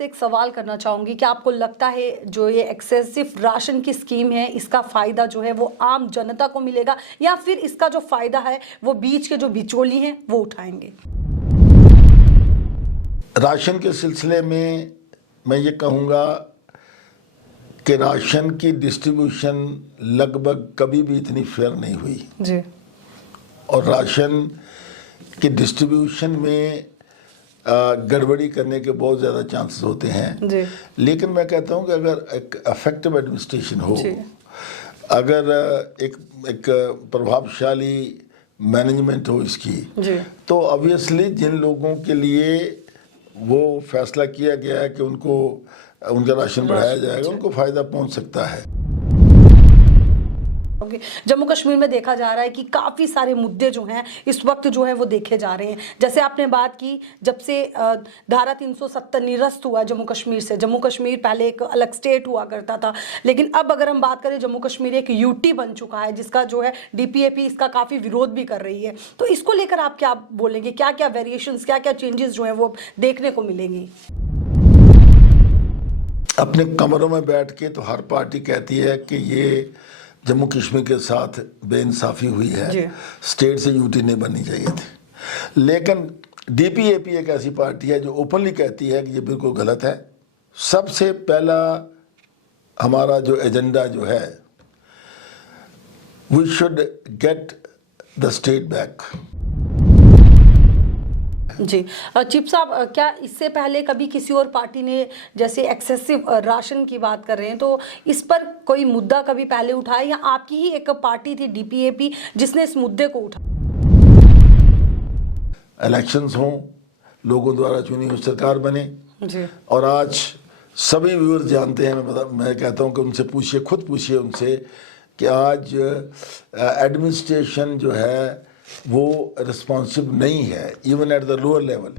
आपसे एक सवाल करना चाहूँगी कि आपको लगता है जो ये एक्सेसिव राशन की स्कीम है इसका फ़ायदा जो है वो आम जनता को मिलेगा या फिर इसका जो फ़ायदा है वो बीच के जो बिचौली हैं वो उठाएंगे? राशन के सिलसिले में मैं ये कहूँगा कि राशन की डिस्ट्रीब्यूशन लगभग कभी भी इतनी फेयर नहीं हुई जी। और राशन की डिस्ट्रीब्यूशन में गड़बड़ी करने के बहुत ज़्यादा चांसेस होते हैं जी। लेकिन मैं कहता हूँ कि अगर एक इफेक्टिव एडमिनिस्ट्रेशन हो, अगर एक प्रभावशाली मैनेजमेंट हो इसकी, तो ऑब्वियसली जिन लोगों के लिए वो फैसला किया गया है कि उनका राशन बढ़ाया जाएगा उनको फ़ायदा पहुंच सकता है। जम्मू कश्मीर में देखा जा रहा है कि काफ़ी सारे मुद्दे जो हैं इस वक्त जो है वो देखे जा रहे हैं। जैसे आपने बात की जब से धारा 370 निरस्त हुआ जम्मू कश्मीर से, जम्मू कश्मीर पहले एक अलग स्टेट हुआ करता था, लेकिन अब अगर हम बात करें जम्मू कश्मीर एक यूटी बन चुका है जिसका जो है डीपीएपी इसका काफ़ी विरोध भी कर रही है। तो इसको लेकर आप क्या बोलेंगे, क्या क्या वेरिएशंस, क्या क्या चेंजेस जो हैं वो देखने को मिलेंगी? अपने कमरों में बैठ के तो हर पार्टी कहती है कि ये जम्मू कश्मीर के साथ बेइंसाफ़ी हुई है, स्टेट से यूटी नहीं बननी चाहिए थी। लेकिन डीपीएपी एक ऐसी पार्टी है जो ओपनली कहती है कि ये बिल्कुल गलत है। सबसे पहला हमारा जो एजेंडा जो है, we should get the state back. जी चिप साहब, क्या इससे पहले कभी किसी और पार्टी ने, जैसे एक्सेसिव राशन की बात कर रहे हैं, तो इस पर कोई मुद्दा कभी पहले उठाया या आपकी ही एक पार्टी थी डीपीएपी जिसने इस मुद्दे को उठाया? इलेक्शंस हों, लोगों द्वारा चुनी हुई सरकार बने जी। और आज सभी व्यूअर्स जानते हैं, मैं कहता हूं कि उनसे पूछिए, खुद पूछिए उनसे कि आज एडमिनिस्ट्रेशन जो है वो रिस्पॉन्सिव नहीं है, even at the lower level.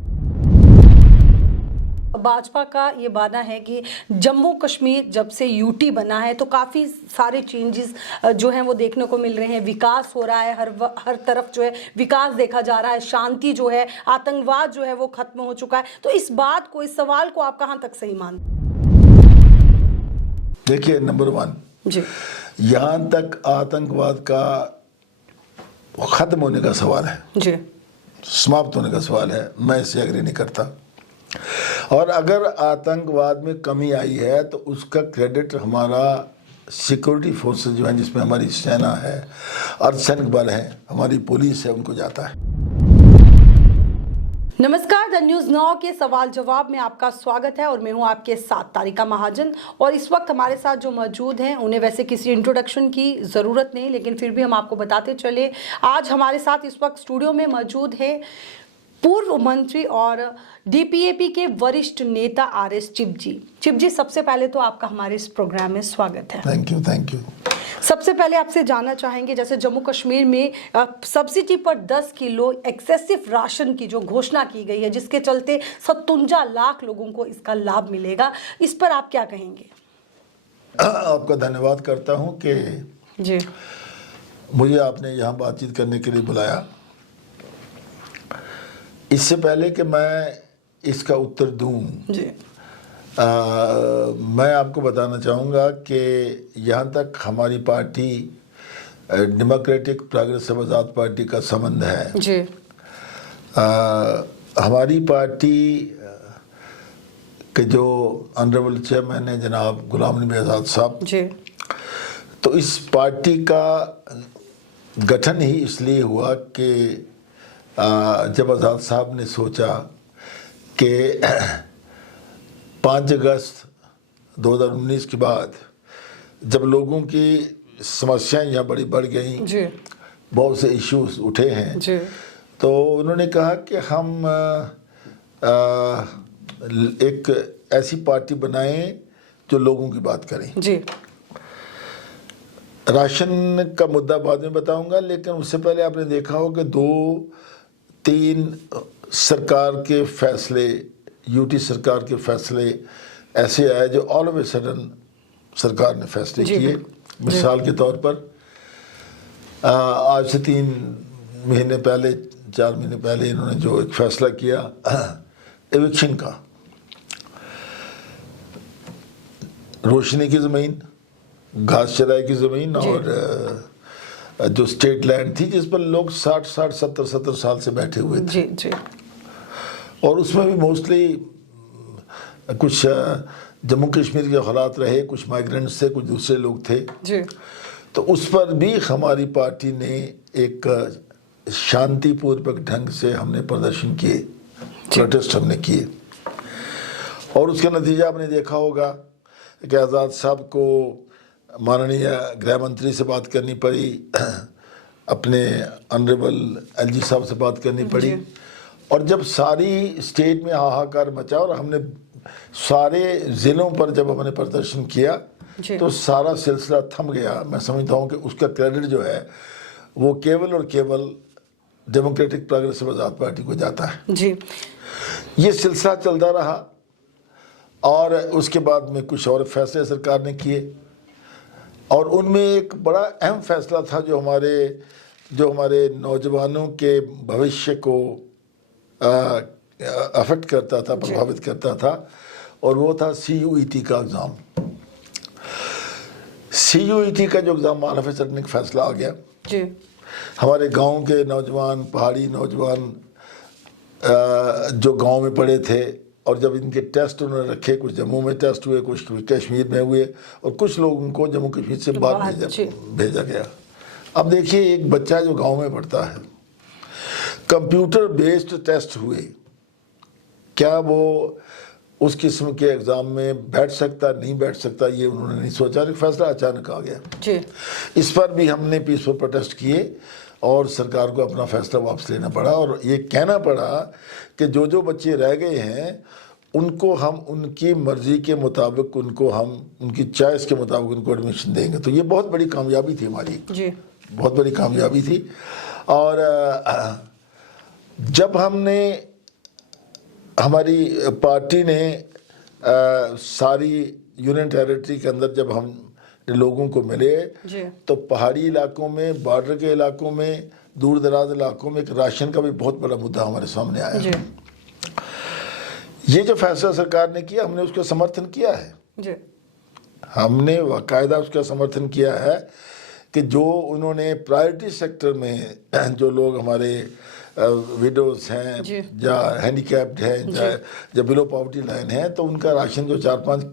Bhajpa का ये वादा है कि जम्मू कश्मीर जब से यूटी बना है तो काफ़ी सारे चेंजेस जो हैं वो देखने को मिल रहे हैं, विकास हो रहा है, हर तरफ जो है विकास देखा जा रहा है, शांति जो है, आतंकवाद जो है वो खत्म हो चुका है। तो इस बात को, इस सवाल को आप कहां तक सही मानते? देखिए, नंबर 1 जी, यहां तक आतंकवाद का खत्म होने का सवाल है जी, समाप्त होने का सवाल है, मैं इससे एग्री नहीं करता। और अगर आतंकवाद में कमी आई है तो उसका क्रेडिट हमारा सिक्योरिटी फोर्सेस जो हैं, जिसमें हमारी सेना है, अर्धसैनिक बल है, हमारी पुलिस है, उनको जाता है। नमस्कार, द न्यूज़ नाउ के सवाल जवाब में आपका स्वागत है और मैं हूं आपके साथ तारिका महाजन। और इस वक्त हमारे साथ जो मौजूद हैं उन्हें वैसे किसी इंट्रोडक्शन की ज़रूरत नहीं, लेकिन फिर भी हम आपको बताते चले। आज हमारे साथ इस वक्त स्टूडियो में मौजूद है पूर्व मंत्री और डीपीएपी के वरिष्ठ नेता आरएस चिप जी। चिप जी, सबसे पहले तो आपका हमारे इस प्रोग्राम में स्वागत है। Thank you. सबसे पहले आपसे जानना चाहेंगे, जैसे जम्मू कश्मीर में सब्सिडी पर 10 किलो एक्सेसिव राशन की जो घोषणा की गई है, जिसके चलते 57 लाख लोगों को इसका लाभ मिलेगा, इस पर आप क्या कहेंगे? आपका धन्यवाद करता हूं कि जी मुझे आपने यहाँ बातचीत करने के लिए बुलाया। इससे पहले कि मैं इसका उत्तर दूं जी, मैं आपको बताना चाहूँगा कि यहाँ तक हमारी पार्टी डेमोक्रेटिक प्रोग्रेसिव आज़ाद पार्टी का संबंध है जी। हमारी पार्टी के जो ऑनरेबल चेयरमैन है जनाब गुलाम नबी आज़ाद साहब जी, तो इस पार्टी का गठन ही इसलिए हुआ कि जब आज़ाद साहब ने सोचा कि 5 अगस्त 2019 के बाद जब लोगों की समस्याएं यहाँ बड़ी बढ़ गई, बहुत से इश्यूज उठे हैं जी, तो उन्होंने कहा कि हम एक ऐसी पार्टी बनाएं जो लोगों की बात करें जी। राशन का मुद्दा बाद में बताऊंगा, लेकिन उससे पहले आपने देखा हो कि 2-3 सरकार के फैसले, यूटी सरकार के फैसले ऐसे आए जो ऑल ऑफ ए सडन सरकार ने फैसले किए। मिसाल के तौर पर आज से 3 महीने पहले, 4 महीने पहले इन्होंने जो एक फैसला किया एविक्शन का, रोशनी की ज़मीन, घास चराई की ज़मीन और जो स्टेट लैंड थी जिस पर लोग 60 70 साल से बैठे हुए थे। जी जी। और उसमें भी मोस्टली कुछ जम्मू कश्मीर के हालात रहे, कुछ माइग्रेंट्स थे, कुछ दूसरे लोग थे जी। तो उस पर भी हमारी पार्टी ने एक शांतिपूर्वक ढंग से हमने प्रदर्शन किए, प्रोटेस्ट हमने किए और उसका नतीजा आपने देखा होगा कि आज़ाद साहब को माननीय गृह मंत्री से बात करनी पड़ी, अपने ऑनरेबल एलजी साहब से बात करनी पड़ी और जब सारी स्टेट में हाहाकार मचा और हमने सारे ज़िलों पर जब हमने प्रदर्शन किया तो सारा सिलसिला थम गया। मैं समझता हूँ कि उसका क्रेडिट जो है वो केवल और केवल डेमोक्रेटिक प्रोग्रेसिव आज़ाद पार्टी को जाता है जी। ये सिलसिला चलता रहा और उसके बाद में कुछ और फैसले सरकार ने किए और उनमें एक बड़ा अहम फैसला था जो हमारे नौजवानों के भविष्य को अफेक्ट करता था, प्रभावित करता था और वो था CUET का एग्ज़ाम। CUET का जो एग्ज़ाम मारफत चढ़ने का फैसला आ गया जी। हमारे गांव के नौजवान, पहाड़ी नौजवान जो गांव में पढ़े थे और जब इनके टेस्ट उन्होंने रखे, कुछ जम्मू में टेस्ट हुए, कुछ कश्मीर में हुए और कुछ लोगों को जम्मू कश्मीर से बाहर भेजा गया। अब देखिए एक बच्चा जो गांव में पढ़ता है, कंप्यूटर बेस्ड टेस्ट हुए, क्या वो उस किस्म के एग्ज़ाम में बैठ सकता, नहीं बैठ सकता, ये उन्होंने नहीं सोचा, एक फैसला अचानक आ गया जी। इस पर भी हमने पीसफुल प्रोटेस्ट किए और सरकार को अपना फैसला वापस लेना पड़ा और ये कहना पड़ा कि जो बच्चे रह गए हैं उनको हम उनकी मर्ज़ी के मुताबिक, उनको हम उनकी चॉइस के मुताबिक उनको एडमिशन देंगे। तो ये बहुत बड़ी कामयाबी थी हमारी जी, बहुत बड़ी कामयाबी थी। और जब हमारी पार्टी ने सारी यूनियन टेरिटरी के अंदर जब हम लोगों को मिले तो पहाड़ी इलाकों में, बॉर्डर के इलाकों में, दूर दराज इलाकों में एक राशन का भी बहुत बड़ा मुद्दा हमारे सामने आया। ये जो फैसला सरकार ने किया हमने उसका समर्थन किया है हमने बाकायदा उसका समर्थन किया है कि जो उन्होंने प्रायोरिटी सेक्टर में जो लोग हमारे विडोज हैं या हैंडीकैप्ड हैं या बिलो पॉवर्टी लाइन है तो उनका राशन जो 4-5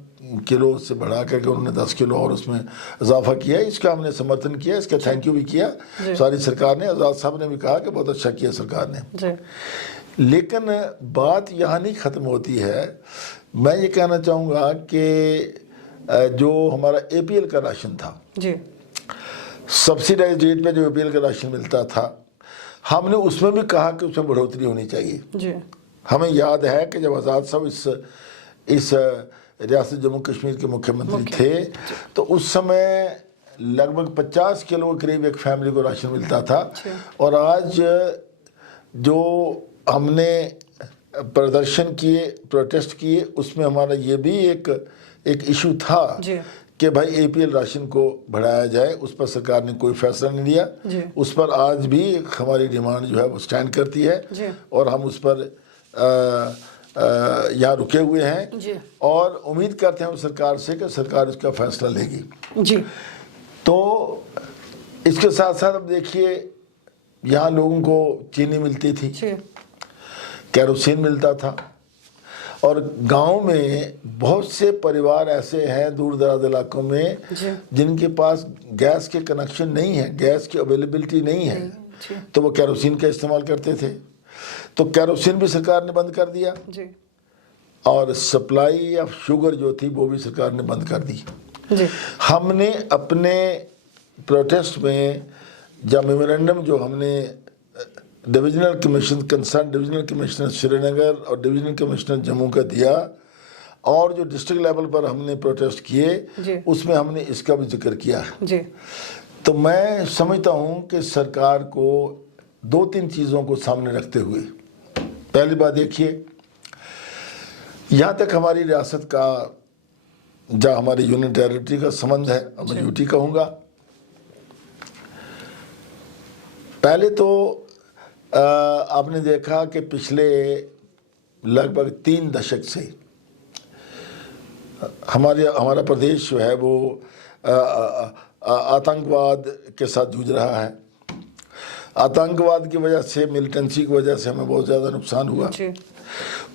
किलो से बढ़ा करके उन्होंने 10 किलो और उसमें इजाफा किया, इसका हमने समर्थन किया, इसका थैंक यू भी किया सारी सरकार ने। आज़ाद साहब ने भी कहा कि बहुत अच्छा किया सरकार ने। लेकिन बात यहाँ नहीं ख़त्म होती है। मैं ये कहना चाहूँगा कि जो हमारा APL का राशन था, सब्सिडाइज रेट पे जो APL का राशन मिलता था, हमने उसमें भी कहा कि उसमें बढ़ोतरी होनी चाहिए। हमें याद है कि जब आज़ाद साहब इस रियासत जम्मू कश्मीर के मुख्यमंत्री थे तो उस समय लगभग 50 किलो के करीब एक फैमिली को राशन मिलता था और आज जो हमने प्रदर्शन किए, प्रोटेस्ट किए, उसमें हमारा ये भी एक इशू था कि भाई APL राशन को बढ़ाया जाए। उस पर सरकार ने कोई फैसला नहीं लिया। उस पर आज भी हमारी डिमांड जो है वो स्टैंड करती है और हम उस पर यहाँ रुके हुए हैं और उम्मीद करते हैं उस सरकार से कि सरकार इसका फैसला लेगी। तो इसके साथ साथ अब देखिए यहाँ लोगों को चीनी मिलती थी, केरोसिन मिलता था और गांव में बहुत से परिवार ऐसे हैं दूर दराज इलाकों में जिनके पास गैस के कनेक्शन नहीं है, गैस की अवेलेबिलिटी नहीं है, तो वो केरोसिन का इस्तेमाल करते थे। तो केरोसिन भी सरकार ने बंद कर दिया और सप्लाई ऑफ शुगर जो थी वो भी सरकार ने बंद कर दी। हमने अपने प्रोटेस्ट में जब मेमोरेंडम जो हमने divisional commission, concern divisional commissioner Srinagar और डिविजनल कमिश्नर जम्मू का दिया और जो डिस्ट्रिक्ट लेवल पर हमने प्रोटेस्ट किए उसमें हमने इसका भी जिक्र किया है। तो मैं समझता हूँ कि सरकार को 2-3 चीज़ों को सामने रखते हुए, पहली बात देखिए, यहाँ तक हमारी रियासत का जहाँ हमारी यूनियन टेरिटरी का संबंध है, मैं यूटी कहूँगा, पहले तो आपने देखा कि पिछले लगभग 3 दशक से हमारा प्रदेश जो है वो आतंकवाद के साथ जूझ रहा है। आतंकवाद की वजह से, मिलिटेंसी की वजह से हमें बहुत ज़्यादा नुकसान हुआ।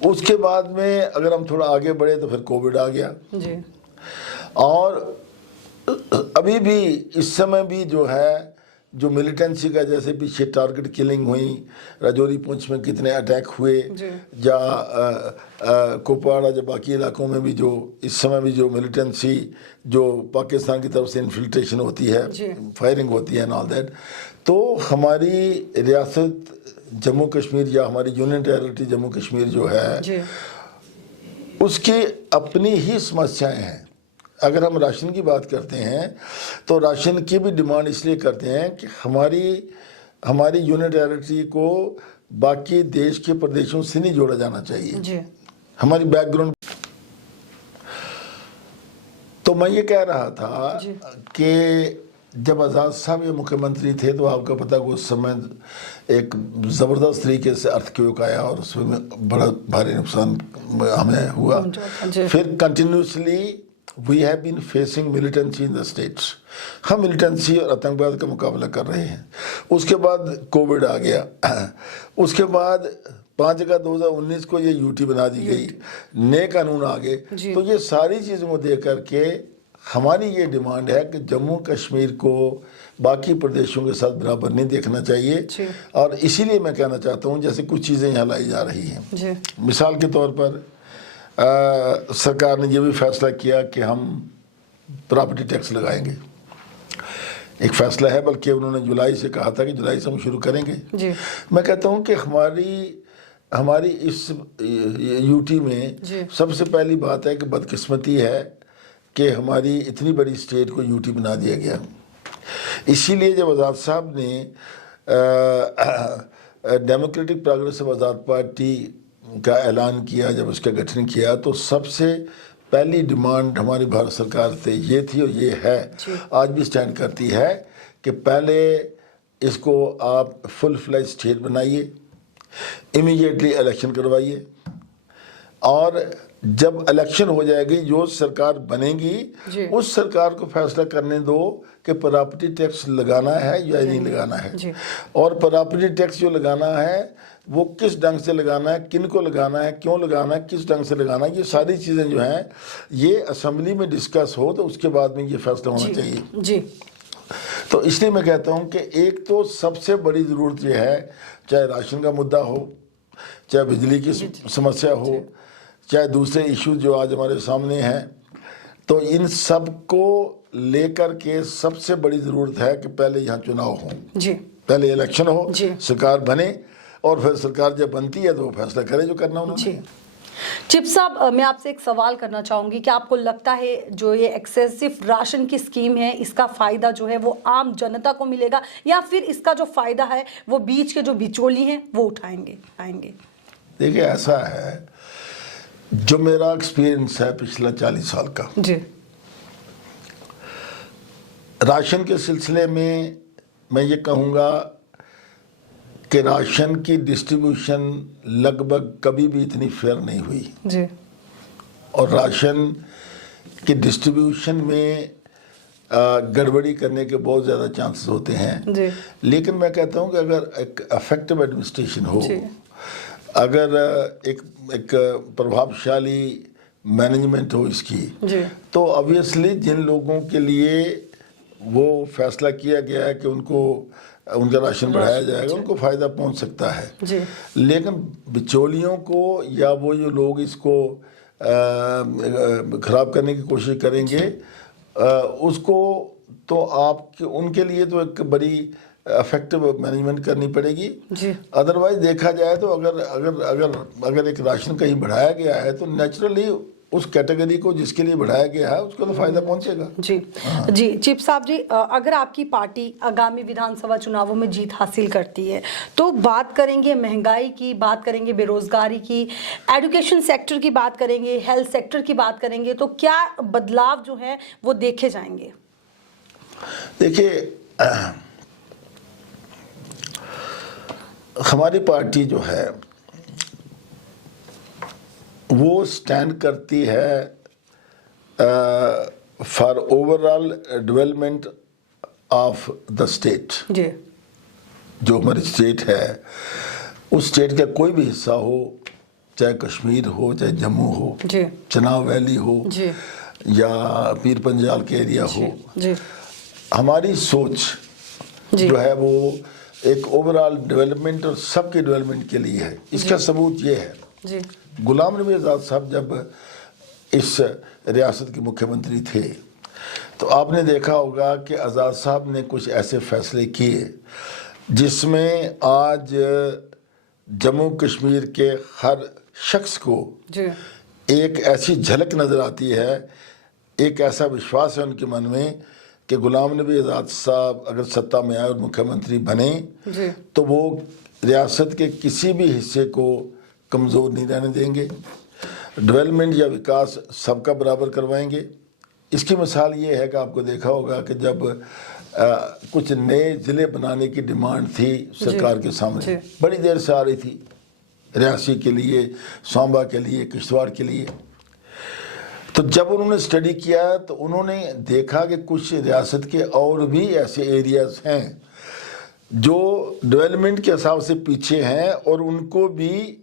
उसके बाद में अगर हम थोड़ा आगे बढ़े तो फिर कोविड आ गया जी। और अभी भी इस समय भी जो है, जो मिलिटेंसी का, जैसे पीछे टारगेट किलिंग हुई, राजौरी पुंछ में कितने अटैक हुए, या कुपवाड़ा, जो बाकी इलाकों में भी जो इस समय भी जो मिलिटेंसी, जो पाकिस्तान की तरफ से इन्फिल्ट्रेशन होती है, फायरिंग होती है, एंड ऑल दैट। तो हमारी रियासत जम्मू कश्मीर या हमारी यूनियन टेरिटरी जम्मू कश्मीर जो है, उसकी अपनी ही समस्याएं हैं। अगर हम राशन की बात करते हैं तो राशन की भी डिमांड इसलिए करते हैं कि हमारी यूनियन टेरिटरी को बाकी देश के प्रदेशों से नहीं जोड़ा जाना चाहिए जी। हमारी बैकग्राउंड। तो मैं ये कह रहा था कि जब आज़ाद साहब ये मुख्यमंत्री थे तो आपका पता कि उस समय एक ज़बरदस्त तरीके से अर्थक्वेक आया और उसमें बड़ा भारी नुकसान हमें हुआ। फिर continuously we have been facing militancy in the states. हम मिलिटेंसी और आतंकवाद का मुकाबला कर रहे हैं। उसके बाद कोविड आ गया। उसके बाद 5 अगस्त 2019 को ये यूटी बना दी गई, नए कानून आ गए। तो ये सारी चीज़ों को देख करके हमारी ये डिमांड है कि जम्मू कश्मीर को बाकी प्रदेशों के साथ बराबर नहीं देखना चाहिए। और इसीलिए मैं कहना चाहता हूँ, जैसे कुछ चीज़ें यहाँ लाई जा रही हैं। मिसाल के तौर पर सरकार ने ये भी फैसला किया कि हम प्रॉपर्टी टैक्स लगाएंगे। एक फैसला है, बल्कि उन्होंने जुलाई से कहा था कि जुलाई से हम शुरू करेंगे जी। मैं कहता हूँ कि हमारी इस यूटी में सबसे पहली बात है कि बदकिस्मती है कि हमारी इतनी बड़ी स्टेट को यूटी बना दिया गया। इसीलिए जब आज़ाद साहब ने डेमोक्रेटिक प्रोग्रेसिव आज़ाद पार्टी का ऐलान किया, जब उसका गठन किया, तो सबसे पहली डिमांड हमारी भारत सरकार से ये थी और ये है, आज भी स्टैंड करती है, कि पहले इसको आप फुल फ्लेज स्टेट बनाइए, इमीडिएटली इलेक्शन करवाइए, और जब इलेक्शन हो जाएगी, जो सरकार बनेगी उस सरकार को फैसला करने दो कि प्रॉपर्टी टैक्स लगाना है या नहीं लगाना है। और प्रॉपर्टी टैक्स जो लगाना है वो किस ढंग से लगाना है, किन को लगाना है, क्यों लगाना है, किस ढंग से लगाना है, ये सारी चीज़ें जो हैं ये असेंबली में डिस्कस हो तो उसके बाद में ये फैसला होना चाहिए जी। तो इसलिए मैं कहता हूँ कि एक तो सबसे बड़ी ज़रूरत ये है, चाहे राशन का मुद्दा हो, चाहे बिजली की समस्या हो, चाहे दूसरे इश्यूज जो आज हमारे सामने हैं, तो इन सब को लेकर के सबसे बड़ी ज़रूरत है कि पहले यहाँ चुनाव हो जी, पहले इलेक्शन हो, सरकार बने, और फिर सरकार जब बनती है तो वो फैसला करे जो करना उन्होंने। चिप साहब, मैं आपसे एक सवाल करना चाहूँगी कि आपको लगता है जो ये एक्सेसिव राशन की स्कीम है, इसका फ़ायदा जो है वो आम जनता को मिलेगा, या फिर इसका जो फ़ायदा है वो बीच के जो बिचौली हैं वो उठाएंगे? देखिए, ऐसा है, जो मेरा एक्सपीरियंस है पिछला 40 साल का जी, राशन के सिलसिले में मैं ये कहूँगा कि राशन की डिस्ट्रीब्यूशन लगभग कभी भी इतनी फेयर नहीं हुई जी। और राशन की डिस्ट्रीब्यूशन में गड़बड़ी करने के बहुत ज़्यादा चांसेस होते हैं जी। लेकिन मैं कहता हूँ कि अगर एक इफेक्टिव एडमिनिस्ट्रेशन हो, अगर एक प्रभावशाली मैनेजमेंट हो इसकी जी, तो ऑब्वियसली जिन लोगों के लिए वो फैसला किया गया है कि उनका राशन बढ़ाया जाएगा, उनको फ़ायदा पहुंच सकता है जी। लेकिन बिचौलियों को या वो जो लोग इसको ख़राब करने की कोशिश करेंगे, उसको तो उनके लिए तो एक बड़ी इफेक्टिव मैनेजमेंट करनी पड़ेगी जी। अदरवाइज देखा जाए तो अगर एक राशन कहीं बढ़ाया गया है तो नेचुरली उस कैटेगरी को जिसके लिए बढ़ाया गया है उसको तो फायदा पहुंचेगा जी। जी चिप साहब जी, अगर आपकी पार्टी आगामी विधानसभा चुनावों में जीत हासिल करती है तो बात करेंगे महंगाई की, बात करेंगे बेरोजगारी की, एजुकेशन सेक्टर की बात करेंगे, हेल्थ सेक्टर की बात करेंगे, तो क्या बदलाव जो है वो देखे जाएंगे? देखिए, हमारी पार्टी जो है वो स्टैंड करती है for overall development of the state. जी। जो हमारी स्टेट है उस स्टेट का कोई भी हिस्सा हो, चाहे कश्मीर हो, चाहे जम्मू हो, जी। चनाव वैली हो, जी। या पीर पंजाल के एरिया हो, जी। हमारी सोच जी। जो है वो एक ओवरऑल डेवलपमेंट और सबके डेवलपमेंट के लिए है। इसका सबूत ये है, जी। गुलाम नबी आज़ाद साहब जब इस रियासत के मुख्यमंत्री थे तो आपने देखा होगा कि आज़ाद साहब ने कुछ ऐसे फैसले किए जिसमें आज जम्मू कश्मीर के हर शख्स को जी। एक ऐसी झलक नज़र आती है, एक ऐसा विश्वास है उनके मन में कि गुलाम नबी आज़ाद साहब अगर सत्ता में आए और मुख्यमंत्री बने जी। तो वो रियासत के किसी भी हिस्से को कमज़ोर नहीं रहने देंगे, डेवलपमेंट या विकास सबका बराबर करवाएंगे। इसकी मिसाल ये है कि आपको देखा होगा कि जब कुछ नए ज़िले बनाने की डिमांड थी सरकार के सामने, बड़ी देर से आ रही थी, रियासी के लिए, सांबा के लिए, किश्तवाड़ के लिए, तो जब उन्होंने स्टडी किया तो उन्होंने देखा कि कुछ रियासत के और भी ऐसे एरियाज़ हैं जो डेवलपमेंट के हिसाब से पीछे हैं और उनको भी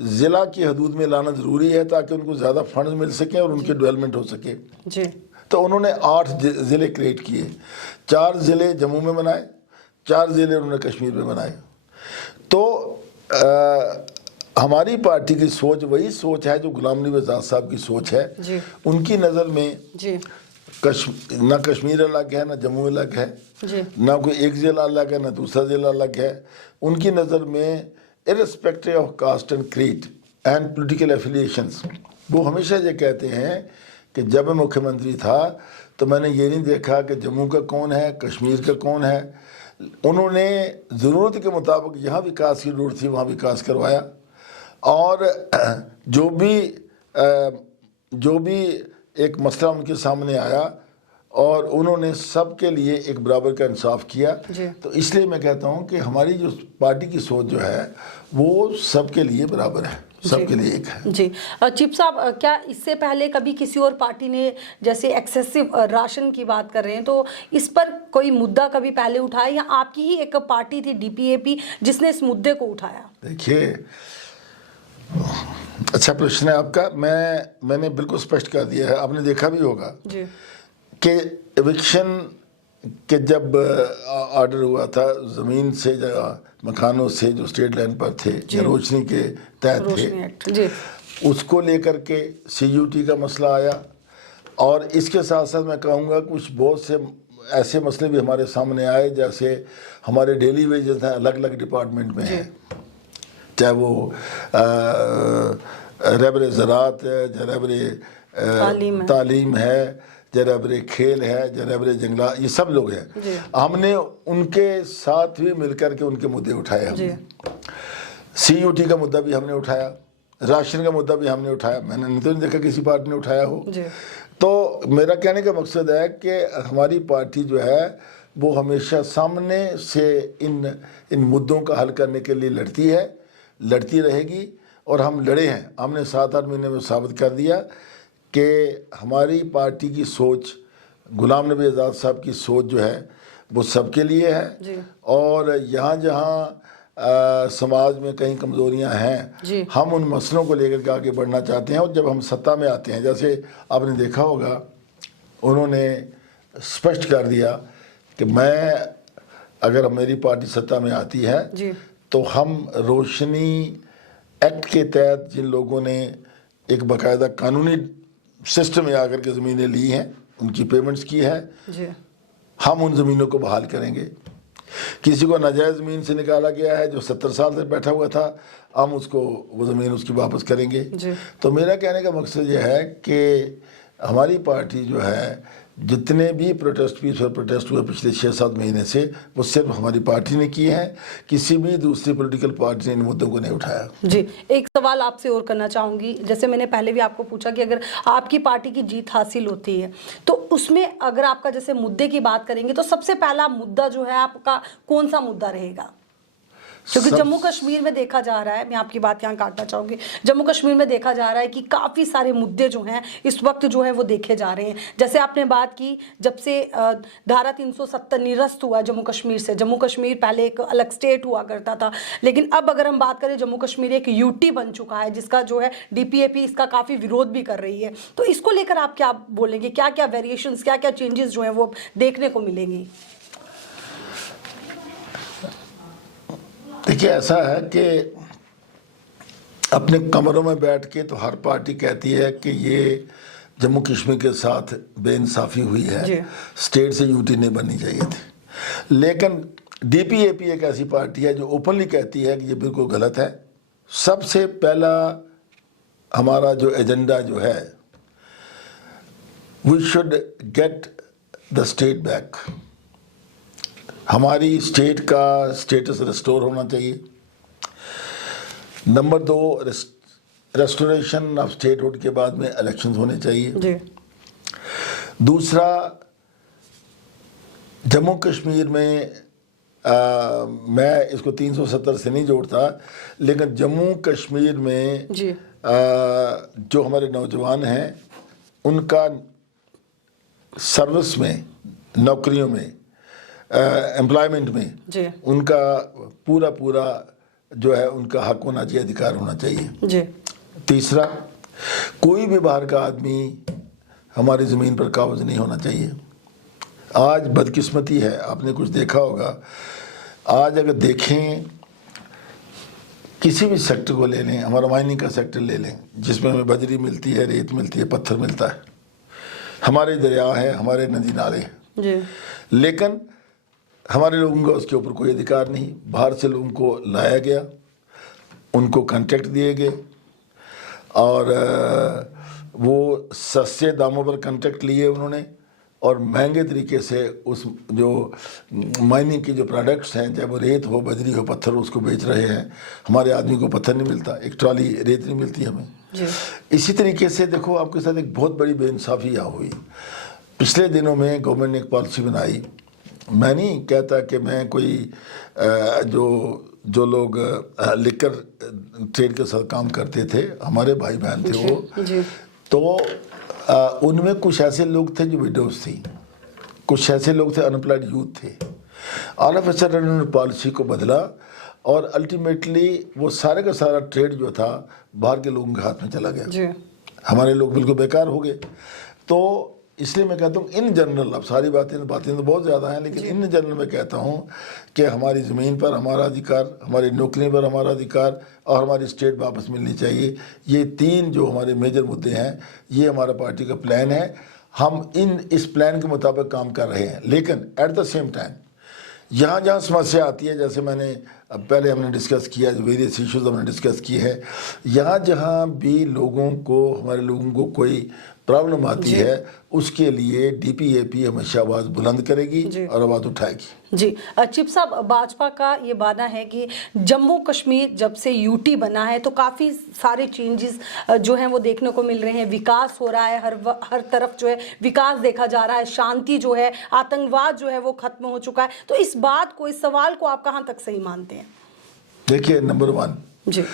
ज़िला की हदूद में लाना ज़रूरी है ताकि उनको ज़्यादा फंड मिल सकें और उनके डेवलपमेंट हो सके। जी। तो उन्होंने 8 ज़िले क्रिएट किए, 4 ज़िले जम्मू में बनाए, 4 ज़िले उन्होंने कश्मीर में बनाए। तो हमारी पार्टी की सोच वही सोच है जो गुलाम नबी आज़ाद साहब की सोच है। जी। उनकी नज़र में जी। ना कश्मीर अलग है, ना जम्मू अलग है, जी। ना कोई एक ज़िला अलग है, ना दूसरा ज़िला अलग है। उनकी नज़र में irrespective of caste and creed and political affiliations, वो हमेशा ये कहते हैं कि जब मैं मुख्यमंत्री था तो मैंने ये नहीं देखा कि जम्मू का कौन है, कश्मीर का कौन है। उन्होंने ज़रूरत के मुताबिक जहाँ विकास की ज़रूरत थी वहाँ विकास करवाया और जो भी एक मसला उनके सामने आया और उन्होंने सबके लिए एक बराबर का इंसाफ किया। तो इसलिए मैं कहता हूँ कि हमारी जो पार्टी की सोच जो है वो सबके लिए बराबर है, सबके लिए एक है। जी। चीफ साहब, क्या इससे पहले कभी किसी और पार्टी ने, जैसे एक्सेसिव राशन की बात कर रहे हैं, तो इस पर कोई मुद्दा कभी पहले उठाया या आपकी ही एक पार्टी थी डीपीएपी जिसने इस मुद्दे को उठाया? देखिए, अच्छा प्रश्न है आपका। मैंने बिल्कुल स्पष्ट कर दिया है, आपने देखा भी होगा जी कि एविक्शन के जब ऑर्डर हुआ था ज़मीन से, मकानों से जो स्टेट लाइन पर थे या रोशनी के तहत थे, जी, उसको लेकर के सीयूटी का मसला आया। और इसके साथ साथ मैं कहूँगा कुछ बहुत से ऐसे मसले भी हमारे सामने आए, जैसे हमारे डेली वेजेस हैं अलग अलग डिपार्टमेंट में हैं, चाहे वो रहबरे ज़राअत है, रहबरे तालीम है, रहबरे खेल है, रहबरे जंगला, ये सब लोग हैं। हमने उनके साथ भी मिलकर के उनके मुद्दे उठाए। हमने सीयूटी का मुद्दा भी हमने उठाया, राशन का मुद्दा भी हमने उठाया। मैंने नहीं देखा किसी पार्टी ने उठाया हो। तो मेरा कहने का मकसद है कि हमारी पार्टी जो है वो हमेशा सामने से इन मुद्दों का हल करने के लिए लड़ती है, लड़ती रहेगी और हम लड़े हैं। हमने 7-8 महीने में साबित कर दिया कि हमारी पार्टी की सोच, गुलाम नबी आज़ाद साहब की सोच जो है वो सबके लिए है। और यहाँ जहाँ समाज में कहीं कमज़ोरियाँ हैं, हम उन मसलों को लेकर के आगे बढ़ना चाहते हैं। और जब हम सत्ता में आते हैं, जैसे आपने देखा होगा उन्होंने स्पष्ट कर दिया कि मैं अगर मेरी पार्टी सत्ता में आती है तो हम रोशनी एक्ट के तहत जिन लोगों ने एक बाकायदा कानूनी सिस्टम में आकर के ज़मीनें ली हैं, उनकी पेमेंट्स की है, हम उन ज़मीनों को बहाल करेंगे। किसी को नाजायज़ ज़मीन से निकाला गया है जो 70 साल से बैठा हुआ था, हम उसको वो ज़मीन उसकी वापस करेंगे। तो मेरा कहने का मकसद ये है कि हमारी पार्टी जो है जितने भी पीसफुल प्रोटेस्ट हुए पिछले 6-7 महीने से, वो सिर्फ हमारी पार्टी ने किए हैं, किसी भी दूसरी पॉलिटिकल पार्टी ने इन मुद्दों को नहीं उठाया। जी, एक सवाल आपसे और करना चाहूँगी। जैसे मैंने पहले भी आपको पूछा कि अगर आपकी पार्टी की जीत हासिल होती है तो उसमें अगर आपका जैसे मुद्दे की बात करेंगे तो सबसे पहला मुद्दा जो है आपका कौन सा मुद्दा रहेगा? क्योंकि जम्मू कश्मीर में देखा जा रहा है, मैं आपकी बात यहाँ काटना चाहूँगी, जम्मू कश्मीर में देखा जा रहा है कि काफ़ी सारे मुद्दे जो हैं इस वक्त जो है वो देखे जा रहे हैं। जैसे आपने बात की, जब से धारा 370 निरस्त हुआ जम्मू कश्मीर से, जम्मू कश्मीर पहले एक अलग स्टेट हुआ करता था, लेकिन अब अगर हम बात करें जम्मू कश्मीर एक यूटी बन चुका है, जिसका जो है डीपीएपी इसका काफ़ी विरोध भी कर रही है। तो इसको लेकर आप क्या बोलेंगे, क्या क्या वेरिएशंस, क्या क्या चेंजेस जो हैं वो देखने को मिलेंगी? देखिए, ऐसा है कि अपने कमरों में बैठ के तो हर पार्टी कहती है कि ये जम्मू कश्मीर के साथ बेइंसाफ़ी हुई है, स्टेट से यूटी नहीं बननी चाहिए थी। लेकिन डीपीएपी एक ऐसी पार्टी है जो ओपनली कहती है कि ये बिल्कुल गलत है। सबसे पहला हमारा जो एजेंडा जो है, we should get the state back. हमारी स्टेट का स्टेटस रिस्टोर होना चाहिए। नंबर 2, रेस्टोरेशन ऑफ स्टेटहुड के बाद में इलेक्शंस होने चाहिए जी। दूसरा, जम्मू कश्मीर में मैं इसको 370 से नहीं जोड़ता, लेकिन जम्मू कश्मीर में जी। जो हमारे नौजवान हैं उनका सर्विस में, नौकरियों में, एम्प्लॉयमेंट में जी। उनका पूरा जो है उनका हक होना चाहिए, अधिकार होना चाहिए जी। तीसरा, कोई भी बाहर का आदमी हमारी ज़मीन पर काबज़ नहीं होना चाहिए। आज बदकिस्मती है, आपने कुछ देखा होगा, आज अगर देखें किसी भी सेक्टर को ले लें, हमारा माइनिंग का सेक्टर ले लें, जिसमें हमें बजरी मिलती है, रेत मिलती है, पत्थर मिलता है, हमारे दरिया है, हमारे नदी नाले हैं, लेकिन हमारे लोगों का उसके ऊपर कोई अधिकार नहीं। बाहर से लोगों को लाया गया, उनको कॉन्ट्रैक्ट दिए गए और वो सस्ते दामों पर कॉन्ट्रैक्ट लिए उन्होंने और महंगे तरीके से उस जो माइनिंग की जो प्रोडक्ट्स हैं, चाहे वो रेत हो, बजरी हो, पत्थर, उसको बेच रहे हैं। हमारे आदमी को पत्थर नहीं मिलता, एक ट्रॉली रेत नहीं मिलती हमें जी। इसी तरीके से देखो, आपके साथ एक बहुत बड़ी बेइंसाफ़ी यहाँ हुई। पिछले दिनों में गवर्नमेंट ने एक पॉलिसी बनाई, मैं नहीं कहता कि मैं कोई जो लोग लिकर ट्रेड के साथ काम करते थे, हमारे भाई बहन थे वो जी। तो उनमें कुछ ऐसे लोग थे जो विडोज थी, कुछ ऐसे लोग थे अनएम्प्लॉयड यूथ थे। ऑल ऑफ अ सडन उन्होंने पॉलिसी को बदला और अल्टीमेटली वो सारे का सारा ट्रेड जो था बाहर के लोगों के हाथ में चला गया जी। हमारे लोग बिल्कुल बेकार हो गए। तो इसलिए मैं कहता हूँ इन जनरल, अब सारी बातें तो बहुत ज़्यादा हैं, लेकिन इन जनरल मैं कहता हूँ कि हमारी ज़मीन पर हमारा अधिकार, हमारी नौकरी पर हमारा अधिकार और हमारी स्टेट वापस मिलनी चाहिए। ये 3 जो हमारे मेजर मुद्दे हैं, ये हमारा पार्टी का प्लान है। हम इस प्लान के मुताबिक काम कर रहे हैं, लेकिन एट द सेम टाइम जहाँ जहाँ समस्या आती है, जैसे मैंने पहले हमने डिस्कस किया, जो वेरियस इश्यूज हमने डिस्कस किए हैं, यहाँ जहाँ भी हमारे लोगों को कोई प्रॉब्लम आती है, उसके लिए डीपीएपी हमेशा आवाज़ बुलंद करेगी और आवाज़ उठाएगी जी। चिप साहब, भाजपा का ये मानना है कि जम्मू कश्मीर जब से यूटी बना है तो काफ़ी सारे चेंजेस जो हैं वो देखने को मिल रहे हैं, विकास हो रहा है, हर तरफ जो है विकास देखा जा रहा है, शांति जो है, आतंकवाद जो है वो खत्म हो चुका है। तो इस बात को, इस सवाल को आप कहाँ तक सही मानते हैं? देखिए, नंबर 1 जी,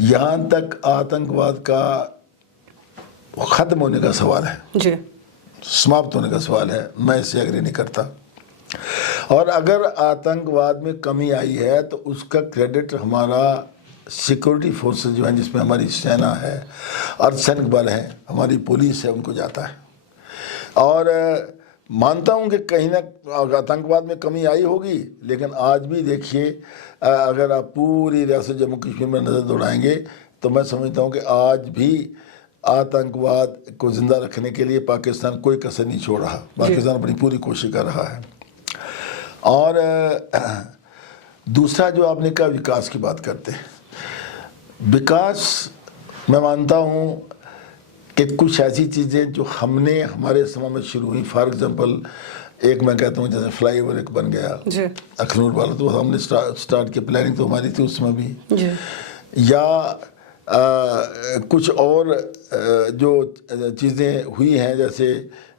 यहाँ तक आतंकवाद का ख़त्म होने का सवाल है जी, समाप्त होने का सवाल है, मैं इससे एग्री नहीं करता। और अगर आतंकवाद में कमी आई है तो उसका क्रेडिट हमारा सिक्योरिटी फोर्सेस जो हैं, जिसमें हमारी सेना है, अर्धसैनिक बल है, हमारी पुलिस है, उनको जाता है। और मानता हूँ कि कहीं ना आतंकवाद में कमी आई होगी, लेकिन आज भी देखिए, अगर आप पूरी रियासत जम्मू कश्मीर में नज़र दौड़ाएंगे तो मैं समझता हूँ कि आज भी आतंकवाद को ज़िंदा रखने के लिए पाकिस्तान कोई कसर नहीं छोड़ रहा। पाकिस्तान अपनी पूरी कोशिश कर रहा है। और दूसरा जो आपने कहा, विकास की बात करते हैं, विकास मैं मानता हूँ कि कुछ ऐसी चीज़ें जो हमने हमारे समय में शुरू हुई, फॉर एग्जांपल एक मैं कहता हूँ जैसे फ्लाईओवर एक बन गया अखनूर वाला, तो हमने स्टार्ट की, प्लानिंग तो हमारी थी उसमें भी, या कुछ और जो चीज़ें हुई हैं, जैसे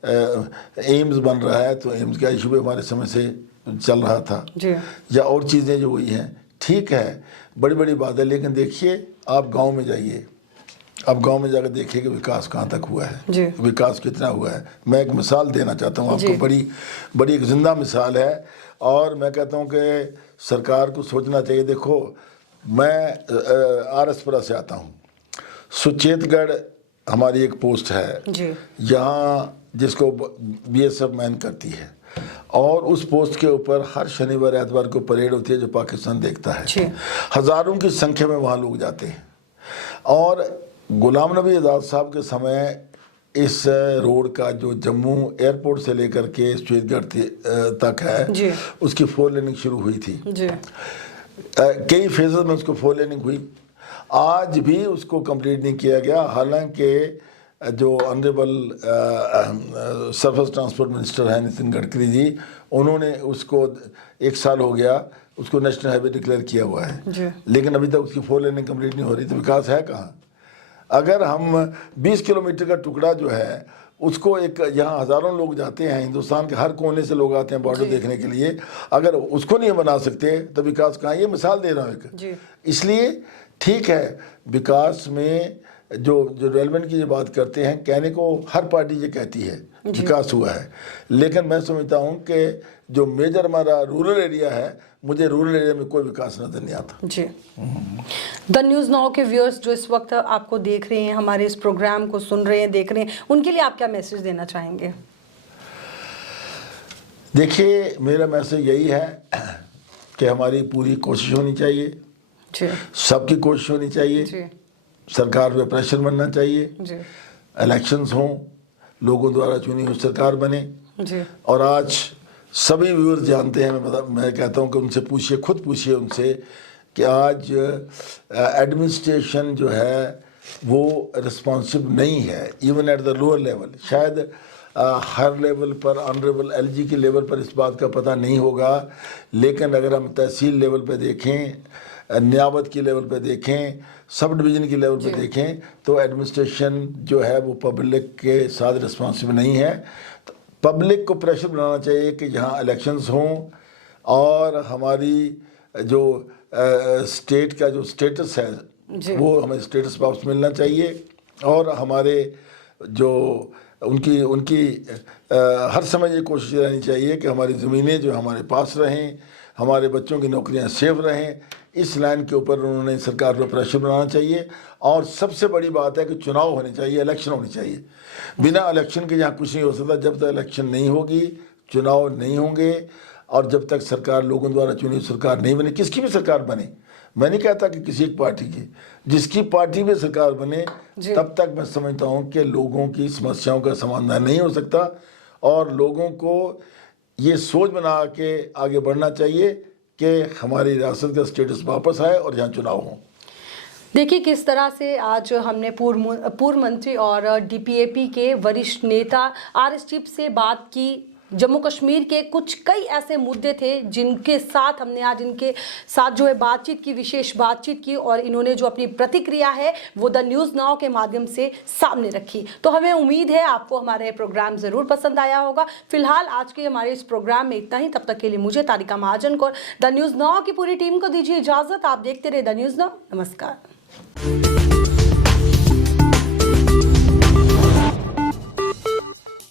एम्स बन रहा है तो एम्स का इशू भी हमारे समय से चल रहा था, या और चीज़ें जो हुई हैं, ठीक है, बड़ी बड़ी बात है, लेकिन देखिए आप गांव में जाइए, अब गांव में जाकर देखिए कि विकास कहाँ तक हुआ है, विकास कितना हुआ है। मैं एक मिसाल देना चाहता हूँ आपको, बड़ी एक जिंदा मिसाल है, और मैं कहता हूँ कि सरकार को सोचना चाहिए। देखो, मैं आरएसपुरा से आता हूँ, सुचेतगढ़ हमारी एक पोस्ट है यहाँ जिसको बीएसएफ मैन करती है, और उस पोस्ट के ऊपर हर शनिवार एतवार को परेड होती है जो पाकिस्तान देखता है। हजारों की संख्या में वहाँ लोग जाते हैं, और गुलाम नबी आज़ाद साहब के समय इस रोड का जो जम्मू एयरपोर्ट से लेकर के सुचेतगढ़ तक है, उसकी 4 लेनिंग शुरू हुई थी। कई फेजेस में उसको 4 लेनिंग हुई, आज भी उसको कंप्लीट नहीं किया गया। हालांकि जो ऑनरेबल सरफेस ट्रांसपोर्ट मिनिस्टर हैं नितिन गडकरी जी, उन्होंने उसको 1 साल हो गया उसको नेशनल हाईवे डिक्लेयर किया हुआ है, लेकिन अभी तक उसकी 4 लेनिंग कंप्लीट नहीं हो रही। तो विकास है कहाँ? अगर हम 20 किलोमीटर का टुकड़ा जो है उसको एक, यहाँ हज़ारों लोग जाते हैं, हिंदुस्तान के हर कोने से लोग आते हैं बॉर्डर देखने के लिए, अगर उसको नहीं बना सकते तो विकास कहाँ? ये मिसाल दे रहा हूँ एक। इसलिए ठीक है, विकास में जो डेवलपमेंट की जो बात करते हैं, कहने को हर पार्टी ये कहती है विकास हुआ है, लेकिन मैं समझता हूँ कि जो मेजर हमारा रूरल एरिया है, मुझे रूरल एरिया में कोई विकास नजर नहीं आता। जी, द न्यूज़ नाउ के व्यूअर्स जो इस वक्त आपको देख रहे हैं, हमारे इस प्रोग्राम को सुन रहे हैं, देख रहे हैं, उनके लिए आप क्या मैसेज देना चाहेंगे? देखिए, मेरा मैसेज यही है कि हमारी पूरी कोशिश होनी चाहिए, सबकी कोशिश होनी चाहिए, सरकार पे प्रेशर बनना चाहिए, इलेक्शंस हों, लोगों द्वारा चुनी हुई सरकार बने। और आज सभी व्यूअर्स जानते हैं, मैं कहता हूं कि उनसे पूछिए, खुद पूछिए उनसे कि आज एडमिनिस्ट्रेशन जो है वो रिस्पॉन्सिव नहीं है, even at the lower level. शायद हर लेवल पर, ऑनरेबल एलजी के लेवल पर इस बात का पता नहीं होगा, लेकिन अगर हम तहसील लेवल पर देखें, नियामत की लेवल पे देखें, सब डिवीज़न की लेवल पे देखें, तो एडमिनिस्ट्रेशन जो है वो पब्लिक के साथ रिस्पॉन्सिबल नहीं है। तो पब्लिक को प्रेशर बनाना चाहिए कि यहाँ इलेक्शंस हों, और हमारी जो स्टेट का जो स्टेटस है वो हमें स्टेटस वापस मिलना चाहिए, और हमारे जो उनकी हर समय ये कोशिश रहनी चाहिए कि हमारी ज़मीनें जो हमारे पास रहें, हमारे बच्चों की नौकरियां सेफ रहें। इस लाइन के ऊपर उन्होंने सरकार पर प्रेशर बनाना चाहिए, और सबसे बड़ी बात है कि चुनाव होने चाहिए, इलेक्शन होनी चाहिए। बिना इलेक्शन के यहाँ कुछ नहीं हो सकता। जब तक इलेक्शन नहीं होगी, चुनाव नहीं होंगे, और जब तक सरकार लोगों द्वारा चुनी हुई सरकार नहीं बने, किसकी भी सरकार बने, मैं नहीं कहता कि किसी एक पार्टी की, जिसकी पार्टी में सरकार बने, तब तक मैं समझता हूँ कि लोगों की समस्याओं का समाधान नहीं हो सकता, और लोगों को ये सोच बना के आगे बढ़ना चाहिए कि हमारी रियासत का स्टेटस वापस आए और यहाँ चुनाव हों। देखिए किस तरह से आज हमने पूर्व मंत्री और डीपीएपी के वरिष्ठ नेता आरएस चीफ से बात की। जम्मू कश्मीर के कुछ कई ऐसे मुद्दे थे जिनके साथ हमने आज इनके साथ जो है बातचीत की, विशेष बातचीत की, और इन्होंने जो अपनी प्रतिक्रिया है वो द न्यूज़ नाउ के माध्यम से सामने रखी। तो हमें उम्मीद है आपको हमारा प्रोग्राम ज़रूर पसंद आया होगा। फिलहाल आज के हमारे इस प्रोग्राम में इतना ही। तब तक के लिए मुझे तारिका महाजन को और द न्यूज़ नाउ की पूरी टीम को दीजिए इजाज़त। आप देखते रहे द न्यूज़ नाउ। नमस्कार।